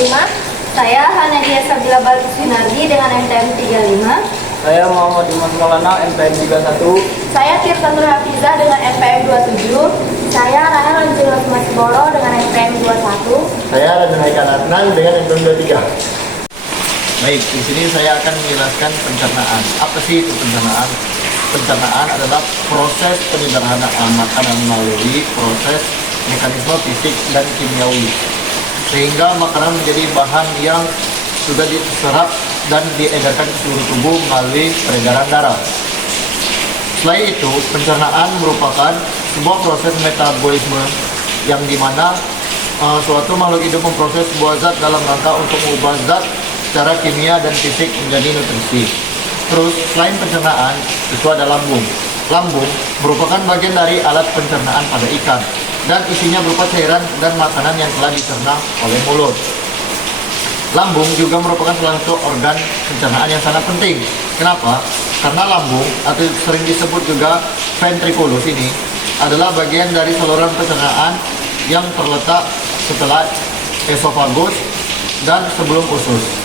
45. Saya Hanadia Sabila Balsunardi dengan MTM 35. Saya Muhammad Iman Maulana, MPM 31. Saya Tirta Nur Hafizah dengan MPM 27. Saya Rahel Anjela Masboro dengan MPM 21. Saya Raden Haikal Adnan dengan MPM 23. Baik, di sini saya akan menjelaskan pencernaan. Apa sih itu pencernaan? Pencernaan adalah proses penyederhanaan makanan melalui proses mekanisme fisik dan kimiawi, sehingga makanan menjadi bahan yang sudah diserap dan diedarkan ke seluruh tubuh melalui peredaran darah. Selain itu, pencernaan merupakan sebuah proses metabolisme yang dimana suatu makhluk hidup memproses sebuah zat dalam rangka untuk mengubah zat secara kimia dan fisik menjadi nutrisi. Terus, selain pencernaan, itu ada lambung. Lambung merupakan bagian dari alat pencernaan pada ikan dan isinya berupa cairan dan makanan yang telah dicerna oleh mulut. Lambung juga merupakan salah satu organ pencernaan yang sangat penting. Kenapa? Karena lambung, atau sering disebut juga ventriculus ini, adalah bagian dari saluran pencernaan yang terletak setelah esofagus dan sebelum usus.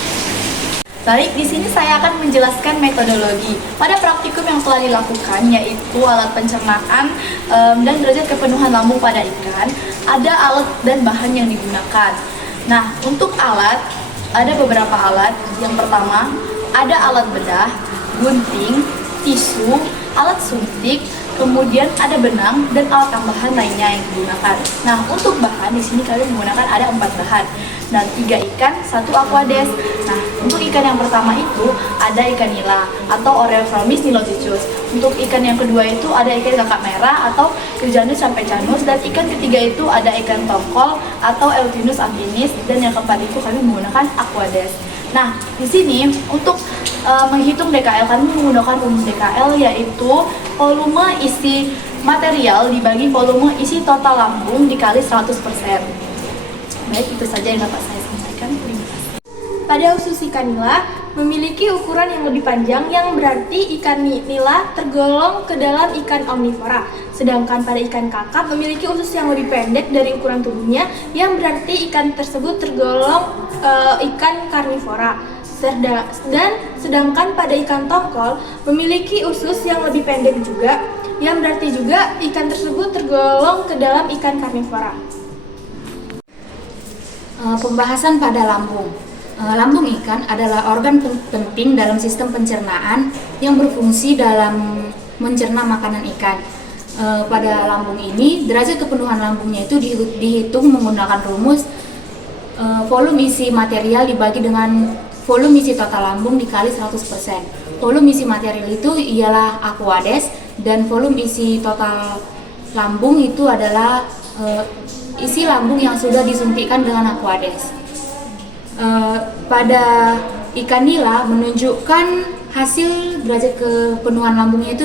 Baik, di sini saya akan menjelaskan metodologi. Pada praktikum yang telah dilakukan, yaitu alat pencernaan dan derajat kepenuhan lambung pada ikan, ada alat dan bahan yang digunakan. Nah, untuk alat, ada beberapa alat. Yang pertama, ada alat bedah, gunting, tisu, alat suntik, kemudian ada benang dan alat tambahan lainnya yang digunakan. Nah, untuk bahan di sini kalian menggunakan ada 4 bahan. Dan 3 ikan, 1 aquades. Nah, untuk ikan yang pertama itu ada ikan nila atau Oreophromis niloticus. Untuk ikan yang kedua itu ada ikan kakap merah atau Crijanus campecanus, dan ikan ketiga itu ada ikan tongkol atau Euthinus ampinis, dan yang keempat itu kami menggunakan aquades. Nah, di sini untuk menghitung DKL kami menggunakan rumus DKL, yaitu volume isi material dibagi volume isi total lambung dikali 100%. Baik, itu saja yang dapat saya sampaikan. Terima kasih. Pada usus ikan nila memiliki ukuran yang lebih panjang, yang berarti ikan nila tergolong ke dalam ikan omnivora. Sedangkan pada ikan kakap memiliki usus yang lebih pendek dari ukuran tubuhnya, yang berarti ikan tersebut tergolong ikan karnivora. Dan sedangkan pada ikan tongkol memiliki usus yang lebih pendek juga, yang berarti juga ikan tersebut tergolong ke dalam ikan karnivora. Pembahasan pada lambung. Lambung ikan adalah organ penting dalam sistem pencernaan yang berfungsi dalam mencerna makanan ikan. Pada lambung ini, derajat kepenuhan lambungnya itu dihitung menggunakan rumus volume isi material dibagi dengan volume isi total lambung dikali 100%. Volume isi material itu ialah aquades, dan volume isi total lambung itu adalah isi lambung yang sudah disuntikkan dengan aquades. Pada ikan nila menunjukkan hasil derajat kepenuhan lambungnya itu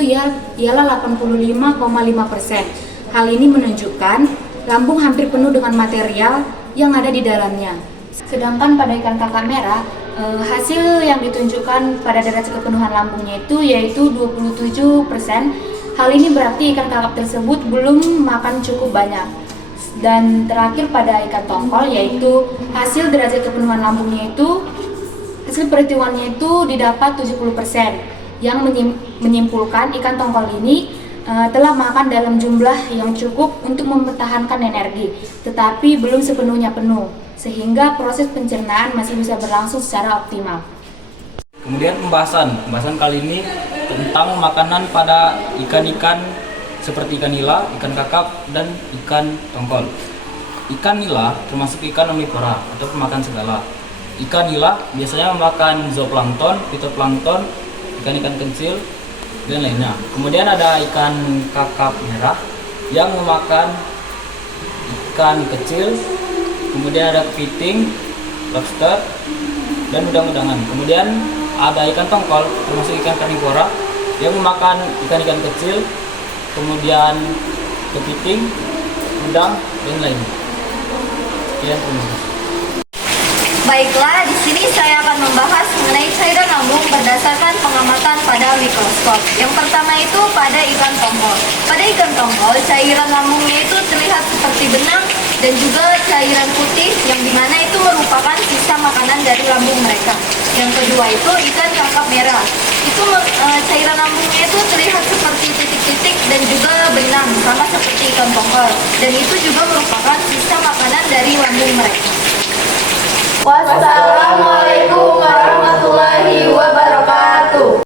ialah 85,5%. Hal ini menunjukkan lambung hampir penuh dengan material yang ada di dalamnya. Sedangkan pada ikan kakap merah, hasil yang ditunjukkan pada derajat kepenuhan lambungnya itu yaitu 27%. Hal ini berarti ikan kakap tersebut belum makan cukup banyak. Dan terakhir pada ikan tongkol, yaitu hasil derajat kepenuhan lambungnya itu, hasil perhitungannya itu didapat 70%, yang menyimpulkan ikan tongkol ini telah makan dalam jumlah yang cukup untuk mempertahankan energi, tetapi belum sepenuhnya penuh, sehingga proses pencernaan masih bisa berlangsung secara optimal. Kemudian pembahasan kali ini tentang makanan pada ikan-ikan seperti ikan nila, ikan kakap, dan ikan tongkol. Ikan nila termasuk ikan omnivora atau pemakan segala. Ikan nila biasanya memakan zooplankton, fitoplankton, ikan-ikan kecil, dan lainnya. Kemudian ada ikan kakap merah yang memakan ikan kecil, kemudian ada kepiting, lobster, dan udang-udangan. Kemudian ada ikan tongkol termasuk ikan karnivora yang memakan ikan-ikan kecil, kemudian kepiting, udang, dan lainnya. Sekian, terima kasih. Baiklah, di sini saya akan membahas mengenai cairan lambung berdasarkan pengamatan pada mikroskop. Yang pertama itu pada ikan tongkol. Pada ikan tongkol, cairan lambungnya itu terlihat seperti benang dan juga cairan putih, yang dimana itu merupakan sisa makanan dari lambung mereka. Yang kedua itu ikan kakap merah. Itu cairan lambungnya itu terlihat seperti titik-titik dan juga benang, sama seperti ikan tongkol. Dan itu juga merupakan sisa makanan dari lambung mereka. Wassalamualaikum warahmatullahi